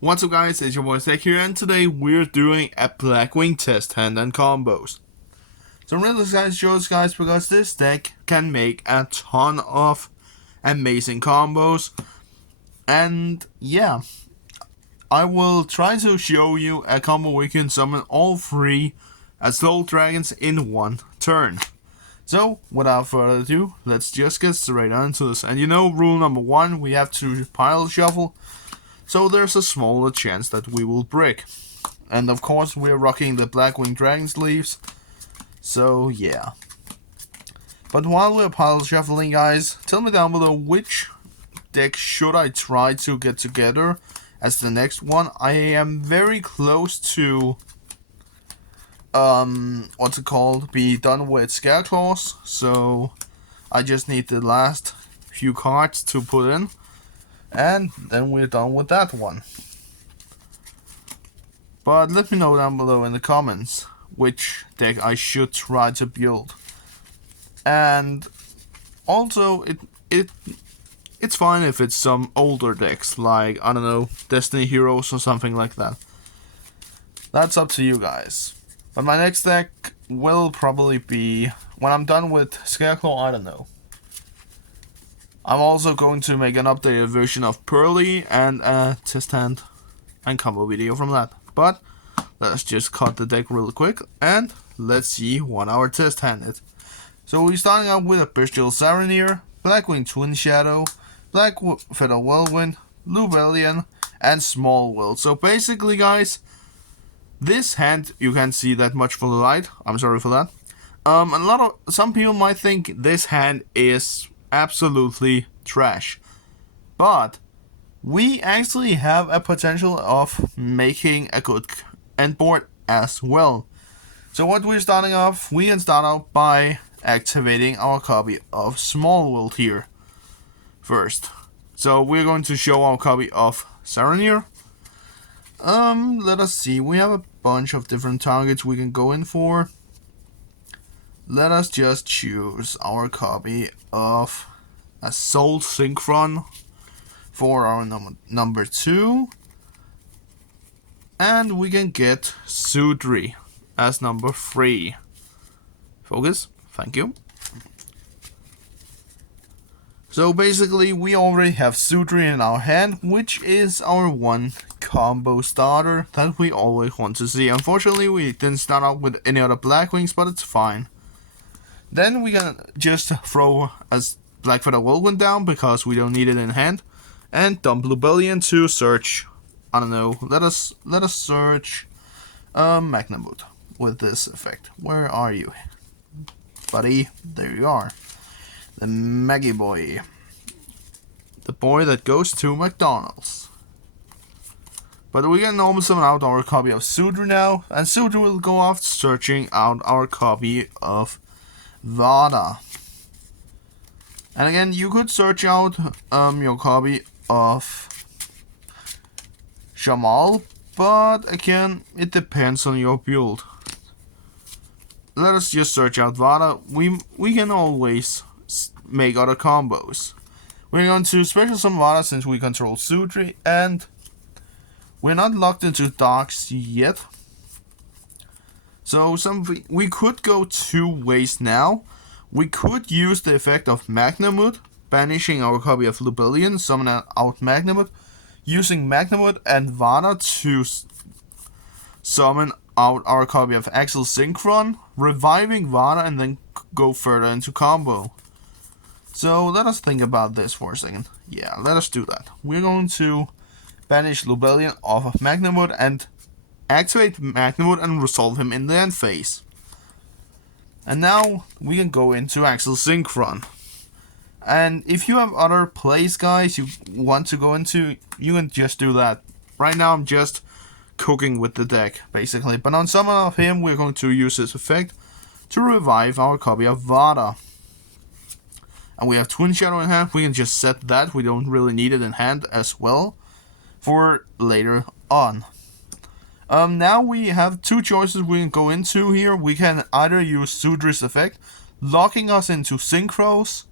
What's up guys, it's your boy Zach here, and today we're doing a Blackwing test hand and combos. So I'm really excited to show this guys because this deck can make a ton of amazing combos. And yeah, I will try to show you a combo where you can summon all three Soul Dragons in one turn. So without further ado, let's just get straight on into this. And you know, rule number one, we have to pile shuffle. So there's a smaller chance that we will brick. And of course we're rocking the Blackwing Dragon sleeves. So yeah. But while we're pile shuffling guys, tell me down below which deck should I try to get together as the next one. I am very close to be done with Scareclaws. So I just need the last few cards to put in. And then we're done with that one. But let me know down below in the comments which deck I should try to build. And also it's fine if it's some older decks like, I don't know, Destiny Heroes or something like that. That's up to you guys. But my next deck will probably be, when I'm done with Scareclaw, I don't know. I'm also going to make an updated version of Pearly and a test hand and combo video from that. But let's just cut the deck real quick and let's see what our test hand is. So we're starting out with a Bestial Saronir, Blackwing Twin Shadow, Black Feather Whirlwind, Lubellion, and Small World. So basically guys, this hand, you can't see that much for the light, I'm sorry for that. Some people might think this hand is absolutely trash, but we actually have a potential of making a good end board as well. So what we're starting off, we can start out by activating our copy of Small World here first. So we're going to show our copy of Saronir. Let us see, we have a bunch of different targets we can go in for. Let us just choose our copy of a Soul Synchron for our number 2. And we can get Sudri as number 3. Focus, thank you. So basically we already have Sudri in our hand, which is our one combo starter that we always want to see. Unfortunately we didn't start out with any other Blackwings, but it's fine. Then we can just throw a Black Feather Whirlwind down because we don't need it in hand, and dump Lubellion to search. I don't know. Let us search Magnamut with this effect. Where are you, buddy? There you are. The Maggie boy, the boy that goes to McDonald's. But we can almost summon out our copy of Sudri now, and Sudri will go off searching out our copy of Vada. And again, you could search out your copy of Shamal, but again, it depends on your build. Let us just search out Vada. We can always make other combos. We're going to special summon Vada since we control Sudri, and we're not locked into darks yet. So we could go two ways now. We could use the effect of Magnamut, banishing our copy of Lubellion, summon out Magnamut, using Magnamut and Vada to summon out our copy of Axel Synchron, reviving Vada, and then go further into combo. So let us think about this for a second. Yeah, let us do that. We're going to banish Lubellion off of Magnamut and activate Magnamut and resolve him in the end phase. And now we can go into Axel Synchron. And if you have other plays guys you want to go into, you can just do that. Right now I'm just cooking with the deck basically. But on summon of him we're going to use this effect to revive our copy of Vada. And we have Twin Shadow in hand, we can just set that, we don't really need it in hand as well for later on. Now we have two choices we can go into here. We can either use Sudri's effect, locking us into Synchros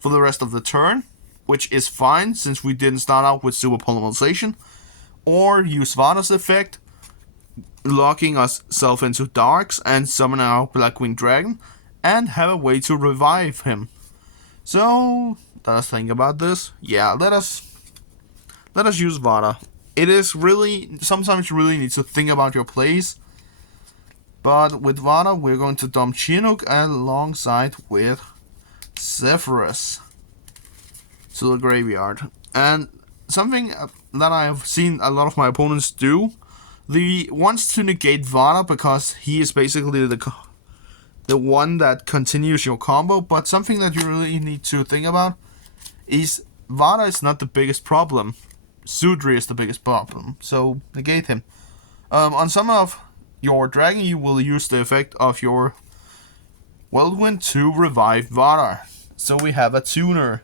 for the rest of the turn, which is fine since we didn't start out with Super Polymerization. or use Vada's effect, locking ourselves into darks and summon our Blackwing Dragon, and have a way to revive him. So let us think about this. Yeah, let us use Vada. It is really, sometimes you really need to think about your plays. But with Vada, we're going to dump Chinook alongside with Zephyrus to the graveyard. And something that I've seen a lot of my opponents do, they wants to negate Vada because he is basically the one that continues your combo. But something that you really need to think about is Vada is not the biggest problem. Sudri is the biggest problem, so negate him. On some of your dragon, you will use the effect of your Whirlwind to revive Vada. So we have a tuner.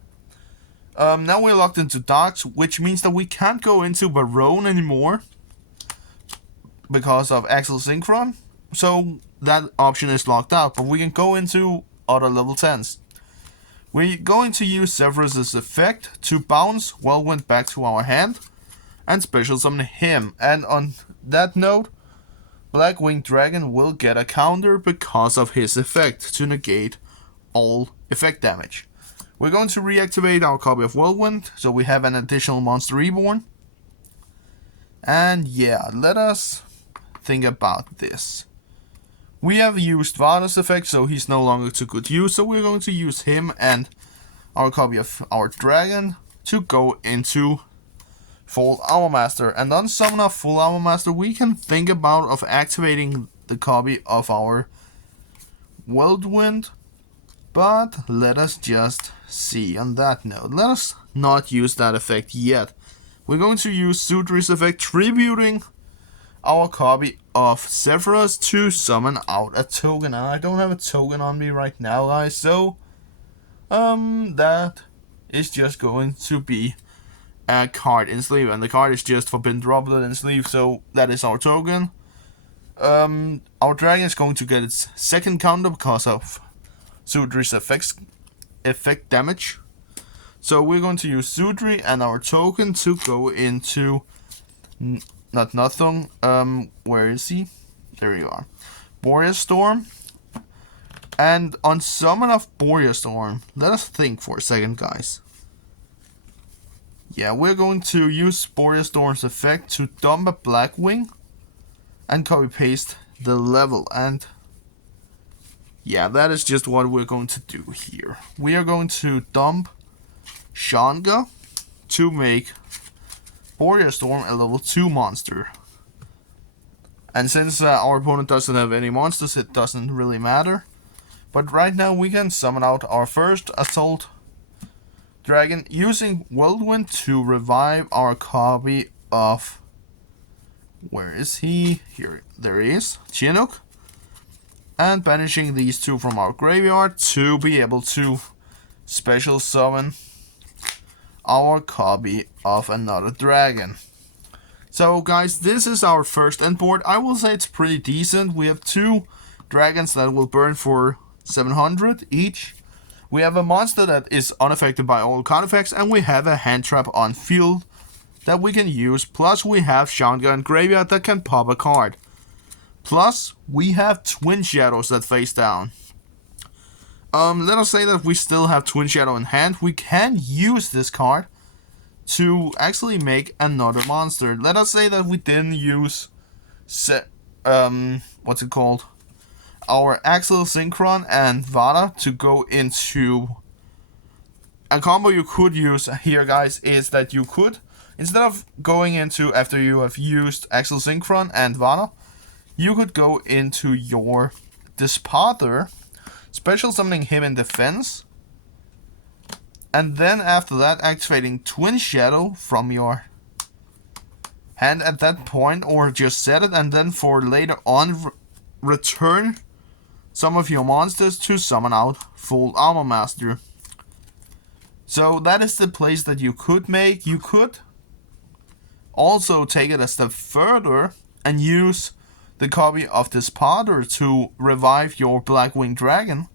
Now we're locked into darks, which means that we can't go into Barone anymore because of Axel Synchron. So that option is locked out, but we can go into other level 10s. We're going to use Zephyrus' effect to bounce Whirlwind back to our hand and special summon him. And on that note, Blackwing Dragon will get a counter because of his effect to negate all effect damage. We're going to reactivate our copy of Whirlwind, so we have an additional monster reborn. And yeah, let us think about this. We have used Vada's effect, so he's no longer to good use, so we're going to use him and our copy of our dragon to go into Full Armor Master. And on summon of Full Armor Master, we can think about of activating the copy of our Whirlwind. But let us just see on that note. Let us not use that effect yet. We're going to use Sudri's effect, tributing our copy of Zephyrus to summon out a token. And I don't have a token on me right now, guys, so that is just going to be a card in sleeve, and the card is just Forbidden Droplet in sleeve, so that is our token. Our dragon is going to get its second counter because of Sudri's effect damage. So we're going to use Sudri and our token to go into not nothing. Where is he? There you are. Boreas Storm. And on summon of Boreas Storm, let us think for a second, guys. Yeah, we're going to use Boreas Storm's effect to dump a Blackwing and copy paste the level. And yeah, that is just what we're going to do here. We are going to dump Shanga to make Boreas Storm a level 2 monster. And since our opponent doesn't have any monsters, it doesn't really matter. But right now we can summon out our first Assault Dragon using Whirlwind to revive our copy of... Where is he? Here, there he is. Chinook. And banishing these two from our graveyard to be able to special summon our copy of another dragon. So guys, this is our first end board. I will say it's pretty decent. We have two dragons that will burn for 700 each. We have a monster that is unaffected by all card effects, and we have a hand trap on field that we can use. Plus we have Shanga and Graveyard that can pop a card. Plus we have Twin Shadows that face down. Let us say that we still have Twin Shadow in hand. We can use this card to actually make another monster. Let us say that we didn't use what's it called? Our Axel Synchron and Vada to go into a combo you could use here, guys, is that you could, instead of going into after you have used Axel Synchron and Vada, you could go into your Dispater, special summoning him in defense, and then after that activating Twin Shadow from your hand at that point, or just set it, and then for later on return some of your monsters to summon out Full Armor Master. So that is the place that you could make. You could also take it a step further and use the copy of Dispater to revive your Blackwing Dragon,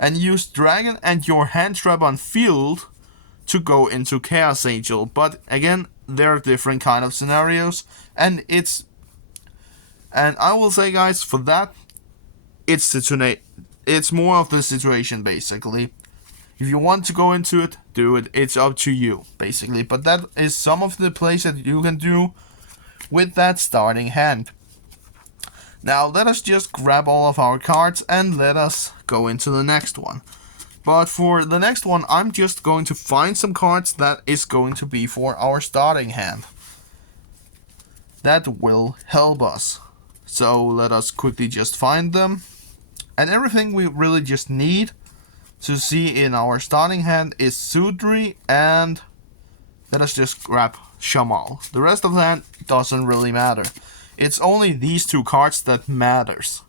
and use Dragon and your hand trap on field to go into Chaos Angel. But again, there are different kind of scenarios, and I will say, guys, for that, it's more of the situation, basically. If you want to go into it, do it. It's up to you, basically. But that is some of the plays that you can do with that starting hand. Now, let us just grab all of our cards and let us go into the next one. But for the next one, I'm just going to find some cards that is going to be for our starting hand. That will help us. So let us quickly just find them. And everything we really just need to see in our starting hand is Sudri, and let us just grab Shamal. The rest of the hand doesn't really matter. It's only these two cards that matters.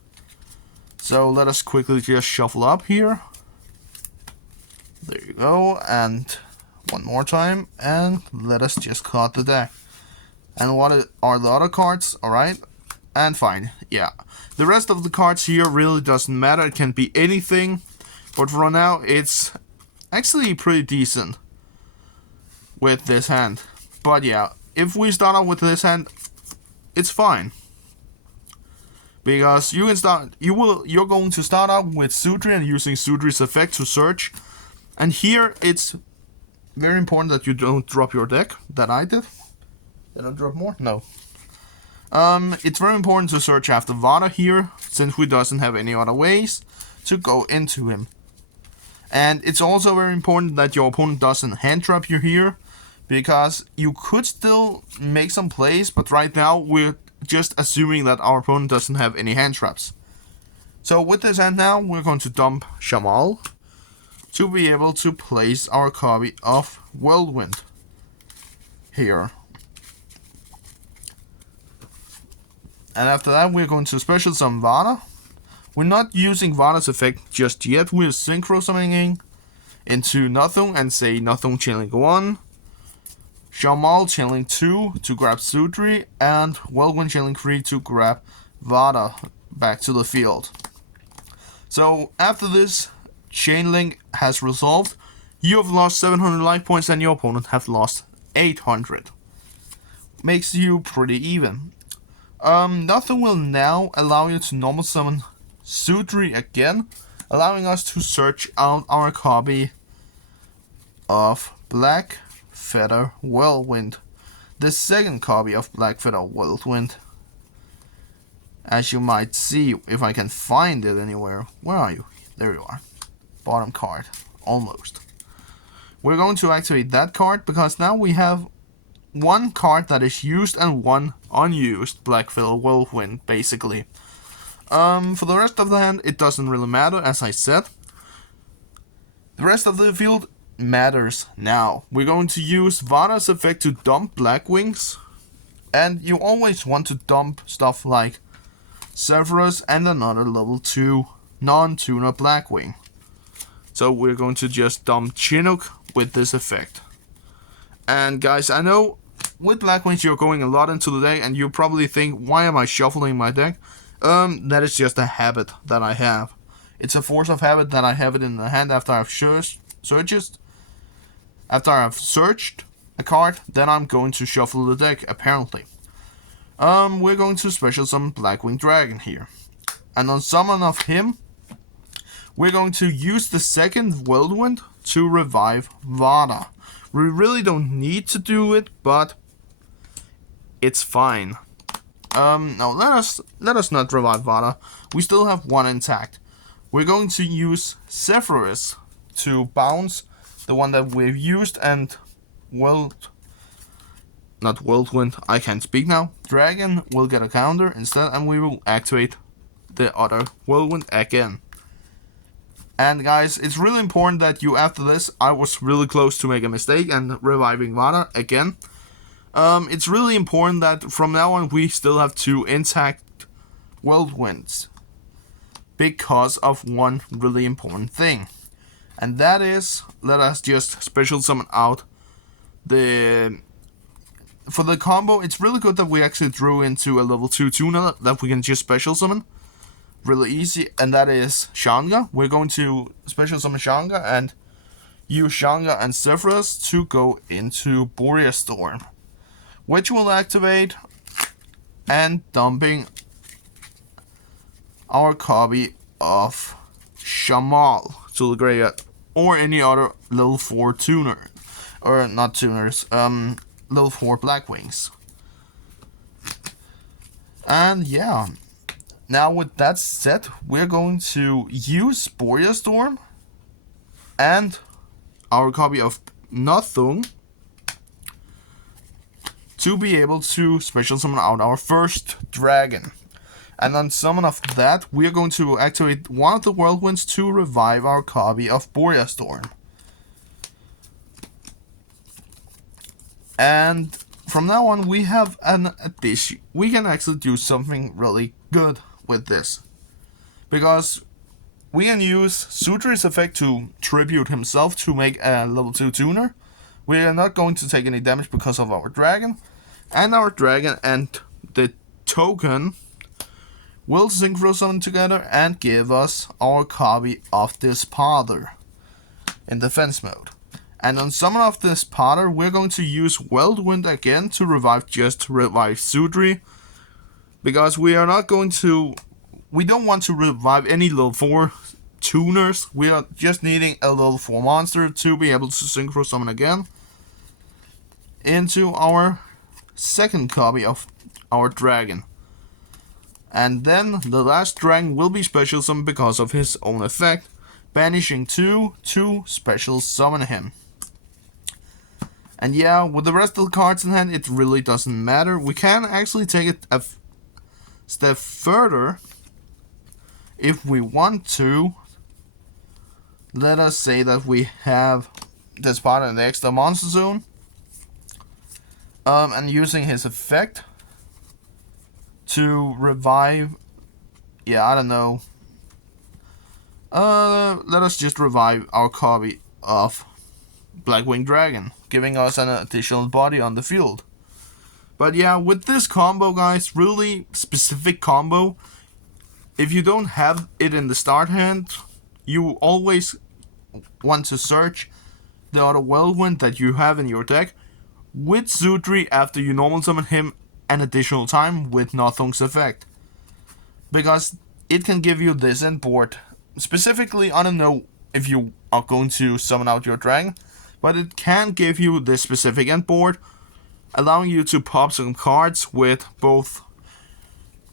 So let us quickly just shuffle up here. There you go, and one more time, and let us just cut the deck. And what are the other cards? Alright, and fine, yeah. The rest of the cards here really doesn't matter, it can be anything. But for now, it's actually pretty decent with this hand. But yeah, if we start out with this hand, it's fine. Because you can you're going to start out with Sudri and using Sudri's effect to search. And here it's very important that you don't drop your deck, that I did. Did I drop more? No. It's very important to search after Vada here, since we doesn't have any other ways to go into him. And it's also very important that your opponent doesn't hand trap you here, because you could still make some plays, but right now we're just assuming that our opponent doesn't have any hand traps. So with this hand now, we're going to dump Shamal to be able to place our copy of Whirlwind here. And after that, we're going to special summon Vada. We're not using Vada's effect just yet. We're synchro summoning into Nothung and say Nothung chilling 1, Shamal chilling 2 to grab Sudri, and Whirlwind chilling 3 to grab Vada back to the field. So after this chain link has resolved, you have lost 700 life points and your opponent have lost 800. Makes you pretty even. Nothing will now allow you to normal summon Sudri again, allowing us to search out our copy of Black Feather Whirlwind. The second copy of Black Feather Whirlwind. As you might see, if I can find it anywhere. Where are you? There you are. Bottom card. Almost. We're going to activate that card because now we have one card that is used and one unused Black Feather Whirlwind, basically. For the rest of the hand, it doesn't really matter, as I said. The rest of the field matters now. We're going to use Vada's effect to dump Blackwings. And you always want to dump stuff like Severus and another level 2 non-tuner Blackwing. So we're going to just dump Chinook with this effect. And guys, I know with Blackwings you're going a lot into the deck and you probably think, why am I shuffling my deck? That is just a habit that I have. It's a force of habit that I have it in the hand after I've searched. After I've searched a card, then I'm going to shuffle the deck, apparently. We're going to special summon Blackwing Dragon here. And on summon of him, we're going to use the second Whirlwind to revive Vada. We really don't need to do it, but it's fine. Now let us not revive Vada. We still have one intact. We're going to use Zephyrus to bounce the one that we've used and not Whirlwind, I can't speak now. Dragon will get a counter instead and we will activate the other Whirlwind again. And guys, it's really important that you, after this, I was really close to make a mistake and reviving Vada again. It's really important that from now on we still have 2 intact Whirlwinds. Because of one really important thing. And that is, let us just special summon out for the combo. It's really good that we actually drew into a level 2 tuner that we can just special summon. Really easy, and that is Shanga. We're going to special summon Shanga and use Shanga and Zephyrus to go into Boreas Storm. which will activate and dumping our copy of Shamal to the graveyard, or any other level 4 tuner, or not tuners, level 4 Blackwings. And yeah, now with that said, we're going to use Borea Storm and our copy of Nothung to be able to special summon out our first dragon. And on summon of that, we are going to activate one of the Whirlwinds to revive our copy of Borea Storm. And from now on, we have an addition. We can actually do something really good with this, because we can use Sudri's effect to tribute himself to make a level 2 tuner. We are not going to take any damage because of our dragon. And our dragon and the token will synchro summon together and give us our copy of this Pother in defense mode. And on summon of this Pother, we're going to use Whirlwind again to revive Sudri, because we are not going to, we don't want to revive any level 4 tuners. We are just needing a level 4 monster to be able to synchro summon again into our second copy of our dragon. And then the last dragon will be special summoned because of his own effect, banishing 2 to special summon him. And yeah, with the rest of the cards in hand, it really doesn't matter. We can actually take it a step further if we want to. Let us say that we have this part in the extra monster zone, and using his effect to revive, yeah, I don't know. Let us just revive our copy of Blackwing Dragon, giving us an additional body on the field. But yeah, with this combo, guys, really specific combo. If you don't have it in the start hand, you always want to search the other Whirlwind that you have in your deck with Sudri after you normal summon him an additional time with Nothung's effect, because it can give you this end board. Specifically, I don't know if you are going to summon out your dragon, but it can give you this specific end board, allowing you to pop some cards with both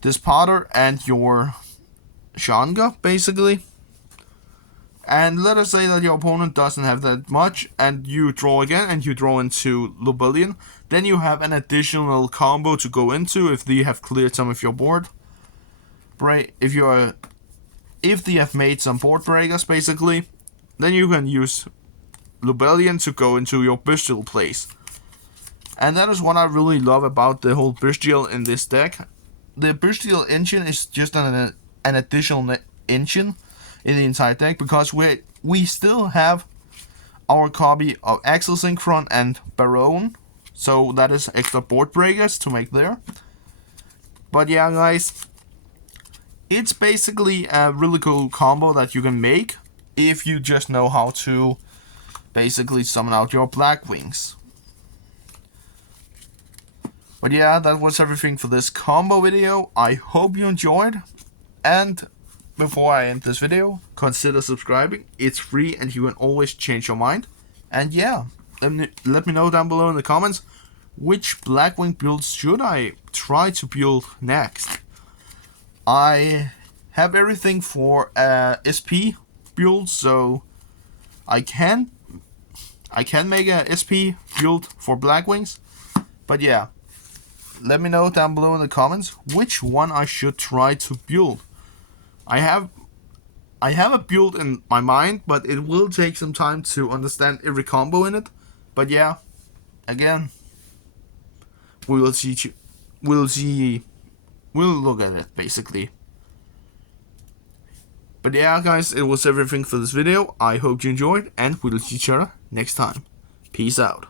this Pother and your Shanga, basically. And let us say that your opponent doesn't have that much, and you draw again, and you draw into Lubellion. Then you have an additional combo to go into if they have cleared some of your board. If they have made some board breakers, basically, then you can use Lubellion to go into your Bestial place. And that is what I really love about the whole Bestial in this deck. The Bestial engine is just an additional engine in the entire deck, because we still have our copy of Axel Synchron and Baron, so that is extra board breakers to make there. But yeah, guys, it's basically a really cool combo that you can make if you just know how to basically summon out your Blackwings. But yeah, that was everything for this combo video. I hope you enjoyed, and before I end this video, consider subscribing. It's free and you can always change your mind. And yeah, let me know down below in the comments which Blackwing builds should I try to build next. I have everything for SP build, so I can make a SP build for Blackwings. But yeah, let me know down below in the comments which one I should try to build. I have a build in my mind, but it will take some time to understand every combo in it. But yeah, again, we'll look at it basically. But yeah, guys, it was everything for this video. I hope you enjoyed, and we'll see each other next time. Peace out.